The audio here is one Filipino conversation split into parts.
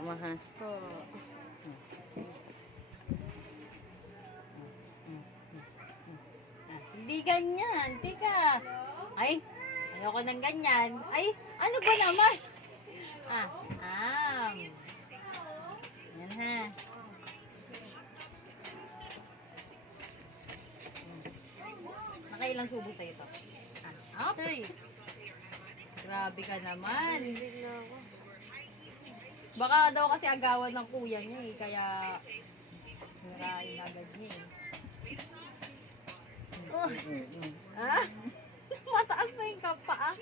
mama ha. Oo. Hindi ganyan. Tika. Ay, ayoko ng ganyan. Ay, ano ba naman? Yan ha. Nakailang subo sa'yo to? Up. Grabe ka naman. Hindi na ako. Baka daw kasi agawan ng kuya niya eh, kaya narain agad niya eh. Oh. Mataas pa yung kapa ah.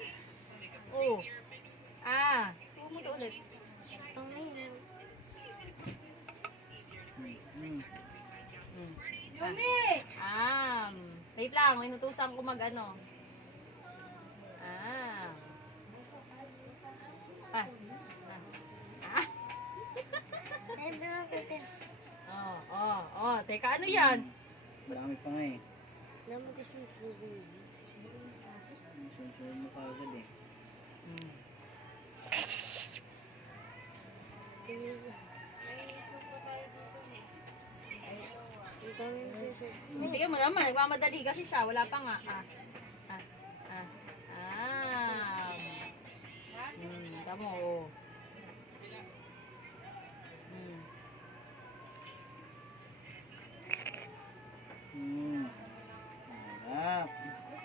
Oh. Sumuto ulit. Ang ngayon. Wait lang, inutusan ko mag ano. Teka, ano yan? Marami pa nga eh. Naman ko susunod. Susunod mo kagad eh. Ang dami ng susunod. Bigyan mo naman, nagmamadali kasi siya, wala pa nga. Tamo, oh. Harap.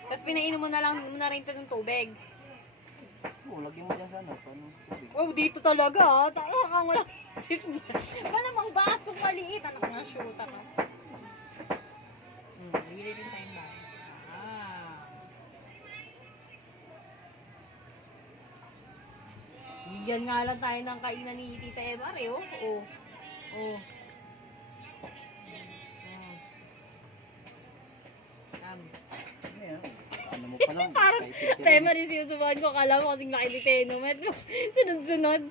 Tapos pinainom mo na rin ito ng tubig. Lagyan mo dyan sana. Paano tubig? Wow, dito talaga ah. Tayo kang wala isip niya. Ba namang basong maliit? Anak na, shoot ka. Bili din tayong baso. Bigyan nga lang tayo ng kainan ni Tita Emma, eh, oh. Ayan. Ano mo pa lang? Parang Tema rin sinusubuhan ko. Akala mo kasing laki ni Teno. Sunod-sunod.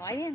Okay yan.